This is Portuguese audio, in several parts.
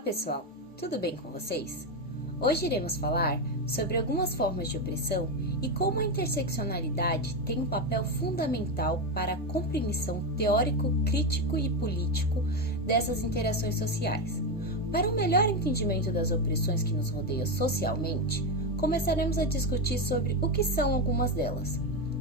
pessoal, tudo bem com vocês? Hoje iremos falar sobre algumas formas de opressão e como a interseccionalidade tem um papel fundamental para a compreensão teórico, crítico e político dessas interações sociais. Para um melhor entendimento das opressões que nos rodeiam socialmente, começaremos a discutir sobre o que são algumas delas.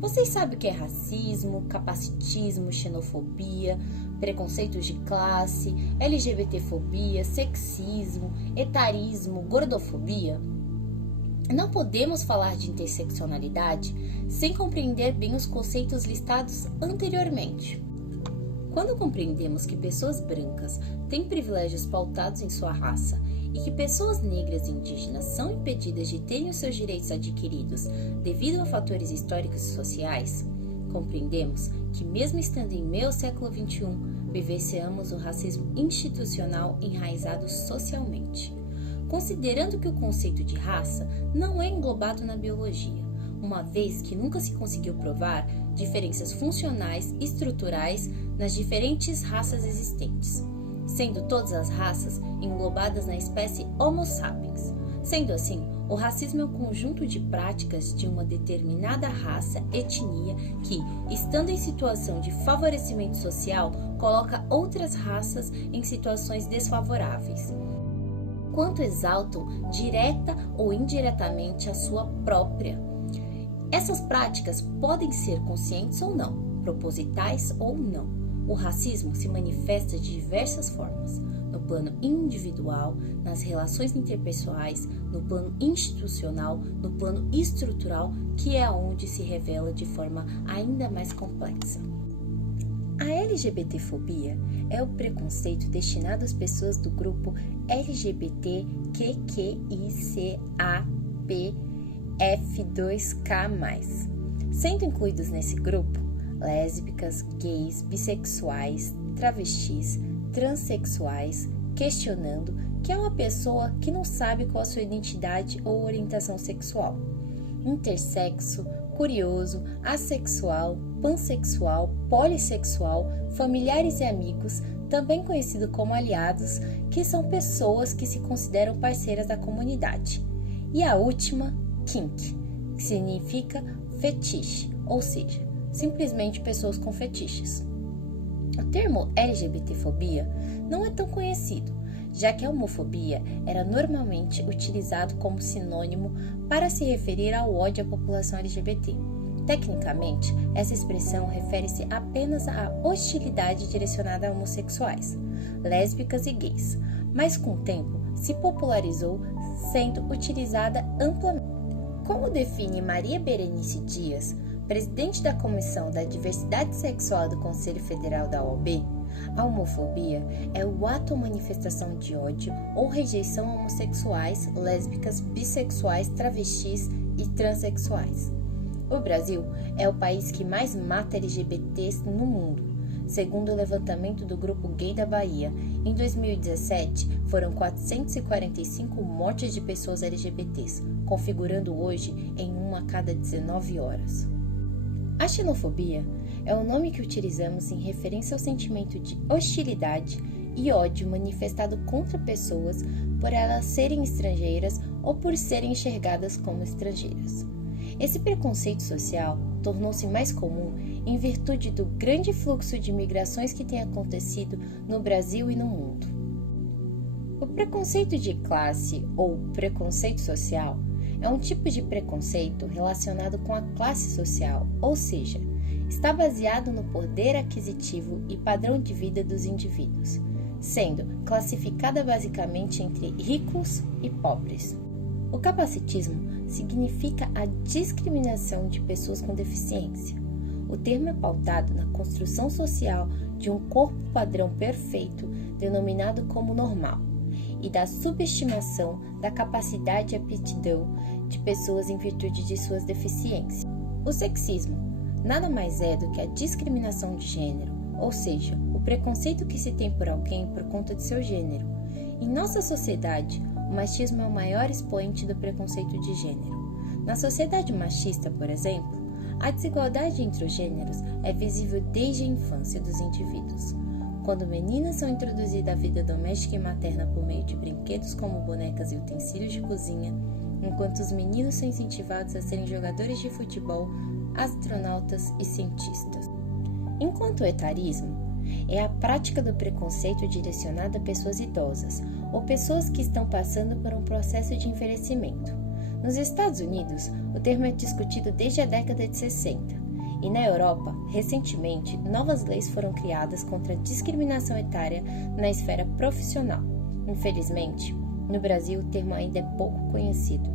Vocês sabem o que é racismo, capacitismo, xenofobia, preconceitos de classe, LGBTfobia, sexismo, etarismo, gordofobia? Não podemos falar de interseccionalidade sem compreender bem os conceitos listados anteriormente. Quando compreendemos que pessoas brancas têm privilégios pautados em sua raça e que pessoas negras e indígenas são impedidas de terem os seus direitos adquiridos devido a fatores históricos e sociais, compreendemos que, mesmo estando em meio ao século XXI, vivenciamos o racismo institucional enraizado socialmente. Considerando que o conceito de raça não é englobado na biologia, uma vez que nunca se conseguiu provar diferenças funcionais e estruturais nas diferentes raças existentes, sendo todas as raças englobadas na espécie Homo sapiens. Sendo assim, o racismo é um conjunto de práticas de uma determinada raça, etnia, que, estando em situação de favorecimento social, coloca outras raças em situações desfavoráveis, quanto exaltam direta ou indiretamente a sua própria. Essas práticas podem ser conscientes ou não, propositais ou não. O racismo se manifesta de diversas formas, no plano individual, nas relações interpessoais, no plano institucional, no plano estrutural, que é onde se revela de forma ainda mais complexa. A LGBTfobia é o preconceito destinado às pessoas do grupo LGBTQIAPF2K+, sendo incluídos nesse grupo lésbicas, gays, bissexuais, travestis, transexuais, questionando que é uma pessoa que não sabe qual a sua identidade ou orientação sexual, intersexo, curioso, assexual, pansexual, polissexual, familiares e amigos, também conhecido como aliados, que são pessoas que se consideram parceiras da comunidade. E a última, kink, que significa fetiche, ou seja, simplesmente pessoas com fetiches. O termo LGBTfobia não é tão conhecido, já que a homofobia era normalmente utilizado como sinônimo para se referir ao ódio à população LGBT. Tecnicamente, essa expressão refere-se apenas à hostilidade direcionada a homossexuais, lésbicas e gays, mas com o tempo se popularizou, sendo utilizada amplamente. Como define Maria Berenice Dias, presidente da Comissão da Diversidade Sexual do Conselho Federal da OAB, a homofobia é o ato ou manifestação de ódio ou rejeição a homossexuais, lésbicas, bissexuais, travestis e transexuais. O Brasil é o país que mais mata LGBTs no mundo. Segundo o levantamento do Grupo Gay da Bahia, em 2017 foram 445 mortes de pessoas LGBTs, configurando hoje em uma a cada 19 horas. A xenofobia é o nome que utilizamos em referência ao sentimento de hostilidade e ódio manifestado contra pessoas por elas serem estrangeiras ou por serem enxergadas como estrangeiras. Esse preconceito social tornou-se mais comum em virtude do grande fluxo de migrações que tem acontecido no Brasil e no mundo. O preconceito de classe ou preconceito social é um tipo de preconceito relacionado com a classe social, ou seja, está baseado no poder aquisitivo e padrão de vida dos indivíduos, sendo classificada basicamente entre ricos e pobres. O capacitismo significa a discriminação de pessoas com deficiência. O termo é pautado na construção social de um corpo padrão perfeito, denominado como normal, e da subestimação da capacidade e aptidão de pessoas em virtude de suas deficiências. O sexismo nada mais é do que a discriminação de gênero, ou seja, o preconceito que se tem por alguém por conta de seu gênero. Em nossa sociedade, o machismo é o maior expoente do preconceito de gênero. Na sociedade machista, por exemplo, a desigualdade entre os gêneros é visível desde a infância dos indivíduos. quando meninas são introduzidas à vida doméstica e materna por meio de brinquedos como bonecas e utensílios de cozinha, enquanto os meninos são incentivados a serem jogadores de futebol, astronautas e cientistas. Enquanto o etarismo é a prática do preconceito direcionada a pessoas idosas ou pessoas que estão passando por um processo de envelhecimento. Nos Estados Unidos, o termo é discutido desde a década de 60. E na Europa, recentemente, novas leis foram criadas contra a discriminação etária na esfera profissional. Infelizmente, no Brasil o termo ainda é pouco conhecido.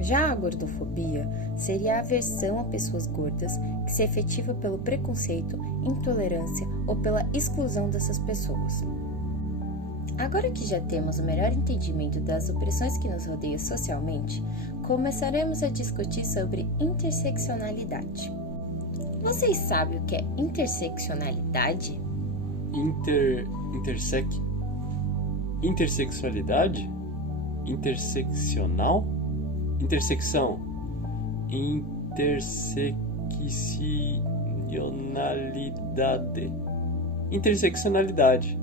Já a gordofobia seria a aversão a pessoas gordas que se efetiva pelo preconceito, intolerância ou pela exclusão dessas pessoas. Agora que já temos o melhor entendimento das opressões que nos rodeiam socialmente, começaremos a discutir sobre interseccionalidade. Vocês sabem o que é interseccionalidade? Intersexualidade? Interseccional? Intersecção? Interseccionalidade. Interseccionalidade.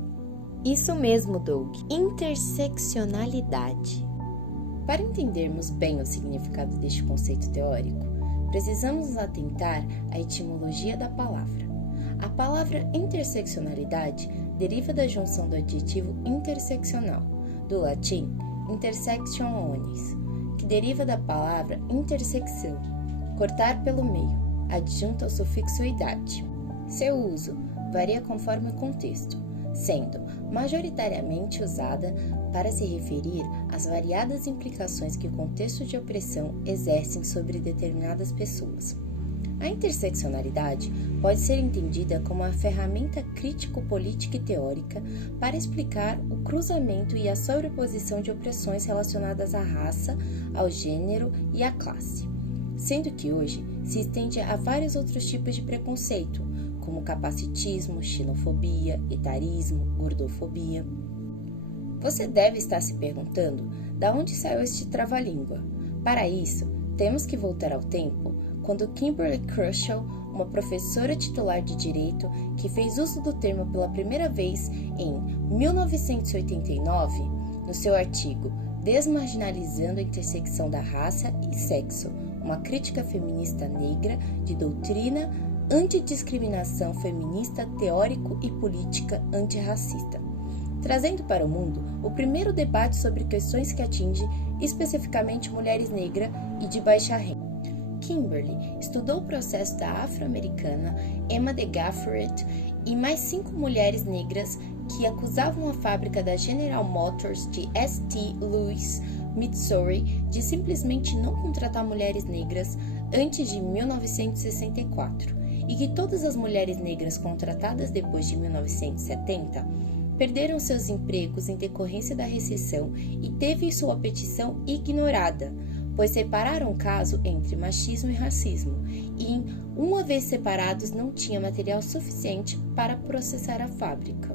Isso mesmo, Doug. Interseccionalidade. Para entendermos bem o significado deste conceito teórico, precisamos nos atentar à etimologia da palavra. A palavra interseccionalidade deriva da junção do adjetivo interseccional, do latim intersectionis, que deriva da palavra intersecção, cortar pelo meio, adjunto ao sufixo idade. Seu uso varia conforme o contexto, sendo majoritariamente usada para se referir às variadas implicações que o contexto de opressão exercem sobre determinadas pessoas. A interseccionalidade pode ser entendida como uma ferramenta crítico-política e teórica para explicar o cruzamento e a sobreposição de opressões relacionadas à raça, ao gênero e à classe, sendo que hoje se estende a vários outros tipos de preconceito, como capacitismo, xenofobia, etarismo, gordofobia. Você deve estar se perguntando de onde saiu este trava-língua. Para isso, temos que voltar ao tempo quando Kimberly Crenshaw, uma professora titular de Direito que fez uso do termo pela primeira vez em 1989, no seu artigo Desmarginalizando a Intersecção da Raça e Sexo, uma crítica feminista negra de doutrina antidiscriminação feminista teórico e política antirracista, trazendo para o mundo o primeiro debate sobre questões que atingem especificamente mulheres negras e de baixa renda. Kimberly estudou o processo da afro-americana Emma DeGafferet e mais 5 mulheres negras que acusavam a fábrica da General Motors de St. Louis, Missouri, de simplesmente não contratar mulheres negras antes de 1964, e que todas as mulheres negras contratadas depois de 1970 perderam seus empregos em decorrência da recessão e teve sua petição ignorada, pois separaram o caso entre machismo e racismo, e, uma vez separados, não tinha material suficiente para processar a fábrica.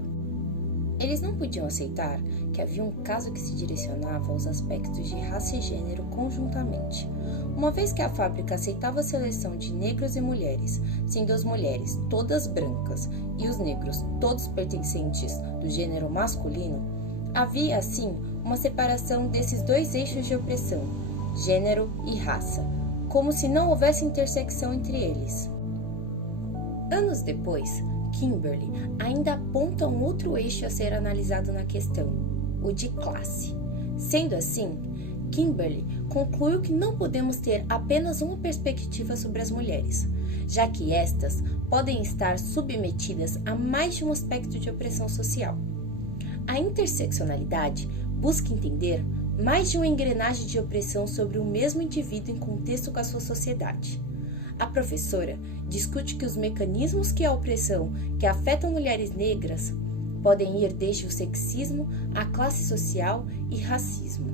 Eles não podiam aceitar que havia um caso que se direcionava aos aspectos de raça e gênero conjuntamente, uma vez que a fábrica aceitava a seleção de negros e mulheres, sendo as mulheres todas brancas e os negros todos pertencentes do gênero masculino. Havia, assim, uma separação desses dois eixos de opressão, gênero e raça, como se não houvesse intersecção entre eles. Anos depois, Kimberly ainda aponta um outro eixo a ser analisado na questão, o de classe. Sendo assim, Kimberly concluiu que não podemos ter apenas uma perspectiva sobre as mulheres, já que estas podem estar submetidas a mais de um aspecto de opressão social. A interseccionalidade busca entender mais de uma engrenagem de opressão sobre o mesmo indivíduo em contexto com a sua sociedade. A professora discute que os mecanismos que a opressão que afetam mulheres negras podem ir desde o sexismo à classe social e racismo.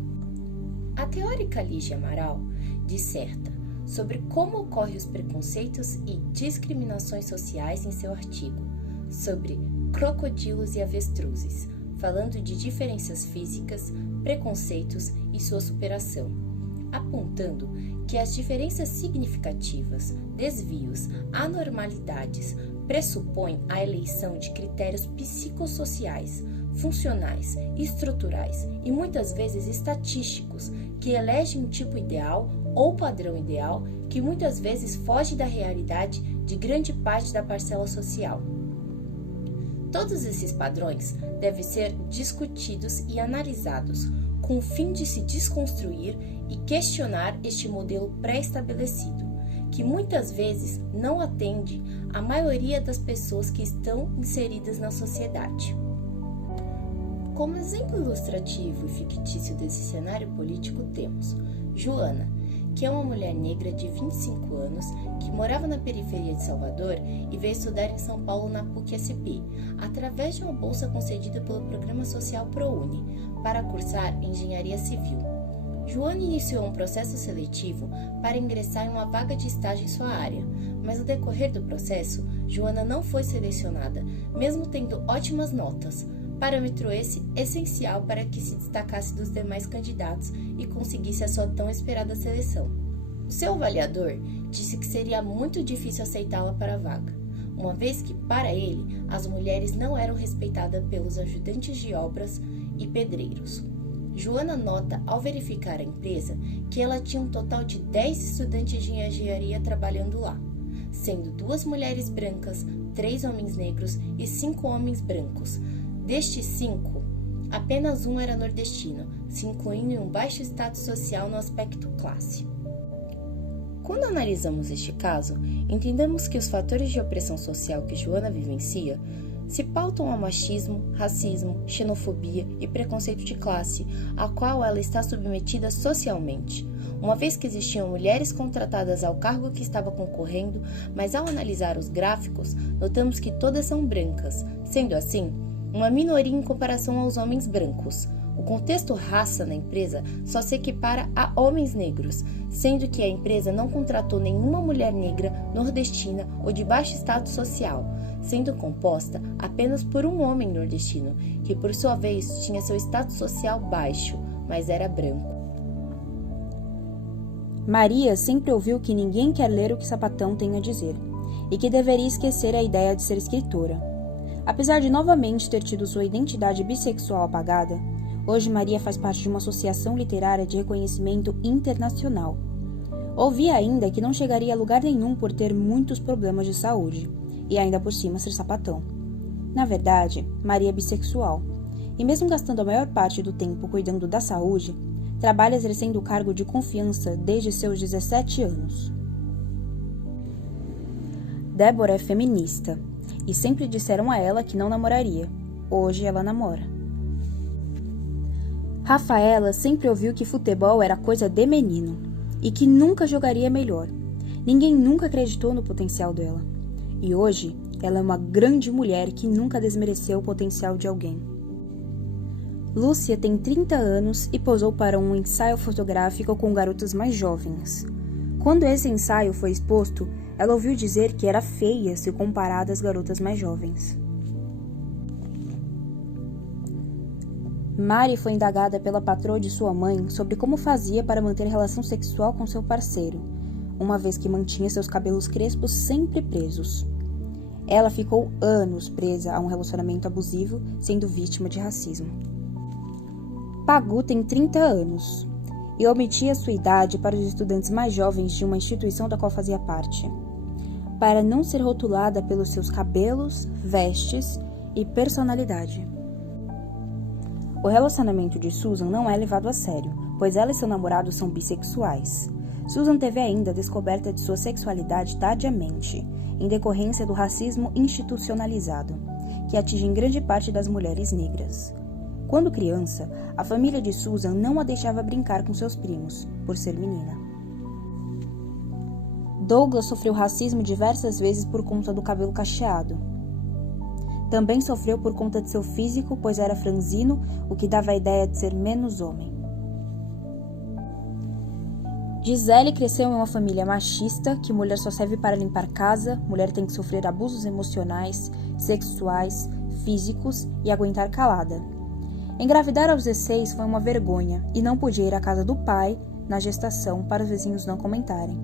A teórica Lígia Amaral disserta sobre como ocorrem os preconceitos e discriminações sociais em seu artigo sobre crocodilos e avestruzes, falando de diferenças físicas, preconceitos e sua superação. apontando que as diferenças significativas, desvios, anormalidades pressupõem a eleição de critérios psicossociais, funcionais, estruturais e muitas vezes estatísticos que elegem um tipo ideal ou padrão ideal que muitas vezes foge da realidade de grande parte da parcela social. Todos esses padrões devem ser discutidos e analisados com o fim de se desconstruir e questionar este modelo pré-estabelecido, que muitas vezes não atende à maioria das pessoas que estão inseridas na sociedade. Como exemplo ilustrativo e fictício desse cenário político temos Joana, que é uma mulher negra de 25 anos que morava na periferia de Salvador e veio estudar em São Paulo na PUC-SP, através de uma bolsa concedida pelo Programa Social ProUni, para cursar Engenharia Civil. Joana iniciou um processo seletivo para ingressar em uma vaga de estágio em sua área, mas no decorrer do processo, Joana não foi selecionada, mesmo tendo ótimas notas, parâmetro esse essencial para que se destacasse dos demais candidatos e conseguisse a sua tão esperada seleção. O seu avaliador disse que seria muito difícil aceitá-la para a vaga, uma vez que, para ele, as mulheres não eram respeitadas pelos ajudantes de obras e pedreiros. Joana nota, ao verificar a empresa, que ela tinha um total de 10 estudantes de engenharia trabalhando lá, sendo 2 mulheres brancas, 3 homens negros e 5 homens brancos. Destes 5, apenas um era nordestino, se incluindo em um baixo status social no aspecto classe. Quando analisamos este caso, entendemos que os fatores de opressão social que Joana vivencia se pautam ao machismo, racismo, xenofobia e preconceito de classe, a qual ela está submetida socialmente, uma vez que existiam mulheres contratadas ao cargo que estava concorrendo, mas ao analisar os gráficos, notamos que todas são brancas, sendo assim, uma minoria em comparação aos homens brancos. O contexto raça na empresa só se equipara a homens negros, sendo que a empresa não contratou nenhuma mulher negra, nordestina ou de baixo status social, sendo composta apenas por um homem nordestino, que por sua vez tinha seu status social baixo, mas era branco. Maria sempre ouviu que ninguém quer ler o que Sapatão tem a dizer, e que deveria esquecer a ideia de ser escritora. Apesar de novamente ter tido sua identidade bissexual apagada, hoje Maria faz parte de uma associação literária de reconhecimento internacional. Ouvia ainda que não chegaria a lugar nenhum por ter muitos problemas de saúde, e ainda por cima ser sapatão. Na verdade, Maria é bissexual, e mesmo gastando a maior parte do tempo cuidando da saúde, trabalha exercendo o cargo de confiança desde seus 17 anos. Débora é feminista, e sempre disseram a ela que não namoraria. Hoje ela namora. Rafaela sempre ouviu que futebol era coisa de menino e que nunca jogaria melhor. Ninguém nunca acreditou no potencial dela. E hoje ela é uma grande mulher que nunca desmereceu o potencial de alguém. Lúcia tem 30 anos e posou para um ensaio fotográfico com garotas mais jovens. Quando esse ensaio foi exposto, ela ouviu dizer que era feia se comparada às garotas mais jovens. Mari foi indagada pela patroa de sua mãe sobre como fazia para manter relação sexual com seu parceiro, uma vez que mantinha seus cabelos crespos sempre presos. Ela ficou anos presa a um relacionamento abusivo, sendo vítima de racismo. Pagu tem 30 anos e omitia sua idade para os estudantes mais jovens de uma instituição da qual fazia parte, para não ser rotulada pelos seus cabelos, vestes e personalidade. O relacionamento de Susan não é levado a sério, pois ela e seu namorado são bissexuais. Susan teve ainda a descoberta de sua sexualidade tardiamente, em decorrência do racismo institucionalizado, que atinge grande parte das mulheres negras. Quando criança, a família de Susan não a deixava brincar com seus primos, por ser menina. Douglas sofreu racismo diversas vezes por conta do cabelo cacheado. Também sofreu por conta de seu físico, pois era franzino, o que dava a ideia de ser menos homem. Gisele cresceu em uma família machista, que mulher só serve para limpar casa, mulher tem que sofrer abusos emocionais, sexuais, físicos e aguentar calada. Engravidar aos 16 foi uma vergonha e não podia ir à casa do pai, na gestação para os vizinhos não comentarem.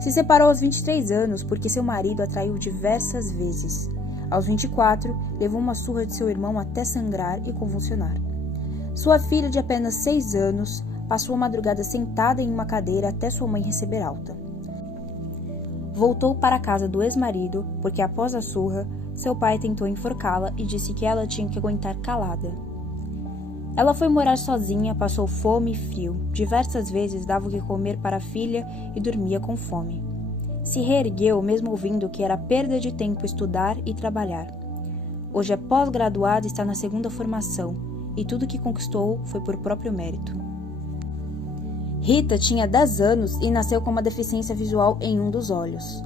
Se separou aos 23 anos porque seu marido a traiu diversas vezes. Aos 24, levou uma surra de seu irmão até sangrar e convulsionar. Sua filha, de apenas 6 anos, passou a madrugada sentada em uma cadeira até sua mãe receber alta. Voltou para a casa do ex-marido porque, após a surra, seu pai tentou enforcá-la e disse que ela tinha que aguentar calada. Ela foi morar sozinha, passou fome e frio. Diversas vezes dava o que comer para a filha e dormia com fome. Se reergueu mesmo ouvindo que era perda de tempo estudar e trabalhar. Hoje é pós-graduada e está na 2ª formação, e tudo que conquistou foi por próprio mérito. Rita tinha 10 anos e nasceu com uma deficiência visual em um dos olhos.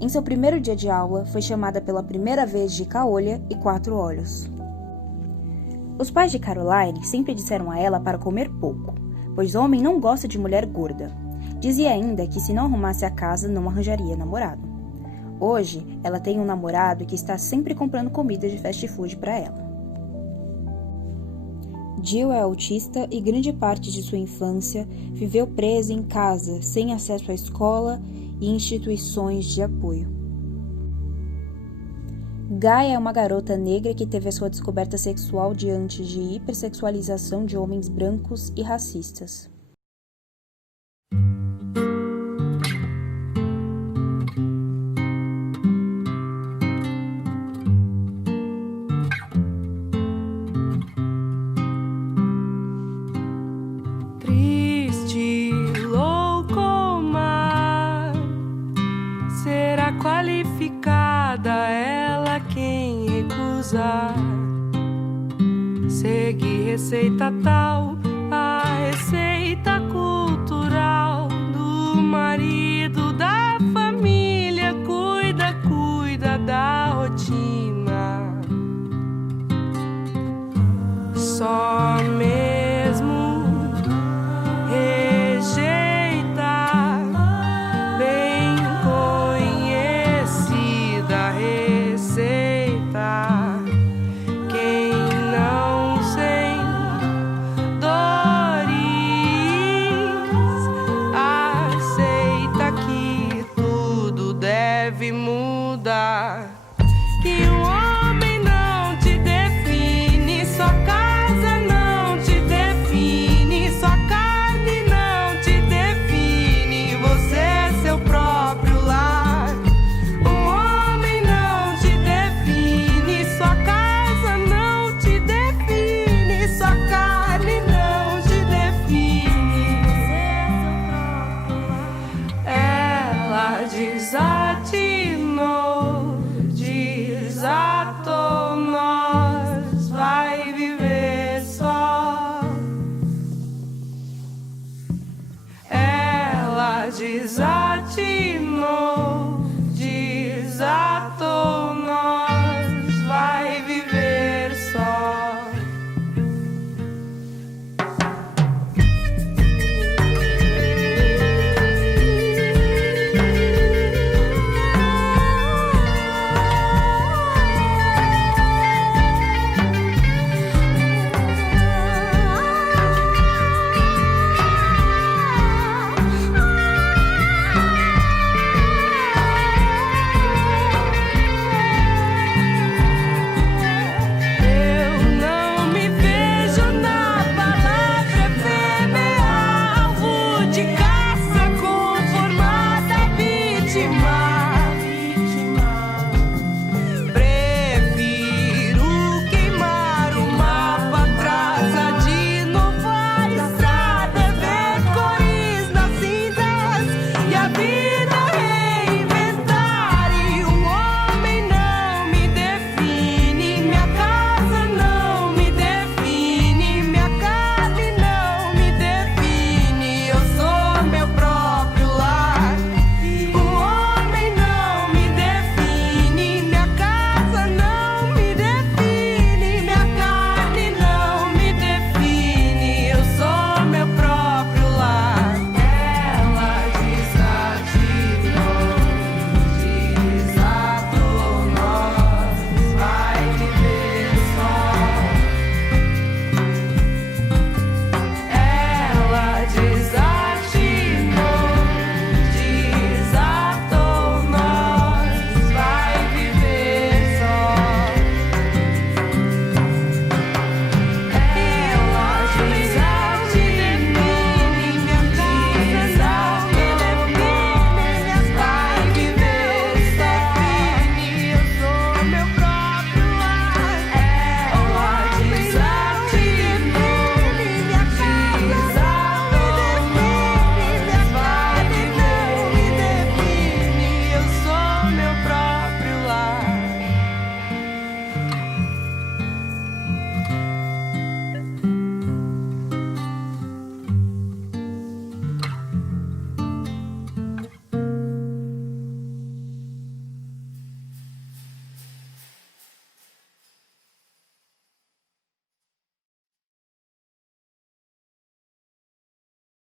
Em seu primeiro dia de aula, foi chamada pela primeira vez de caolha e 4 olhos. Os pais de Caroline sempre disseram a ela para comer pouco, pois homem não gosta de mulher gorda. Dizia ainda que se não arrumasse a casa, não arranjaria namorado. Hoje, ela tem um namorado que está sempre comprando comida de fast food para ela. Jill é autista e grande parte de sua infância viveu presa em casa, sem acesso à escola e instituições de apoio. Gaia é uma garota negra que teve a sua descoberta sexual diante de hipersexualização de homens brancos e racistas. Triste, louco mar, será qualificada ela quem recusar. Segue receita tal, a receita cultural do marido da família, cuida da rotina. Só mesmo bem conhecida receita, quem não sem dores aceita que tudo deve mudar. Que um homem não te define, sua casa não te define, sua carne não te define, você é seu próprio lar. Um homem não te define, sua casa não te define, sua carne não te define, você é seu próprio lar. Ela desatou, nós vai viver só. Ela desatinou.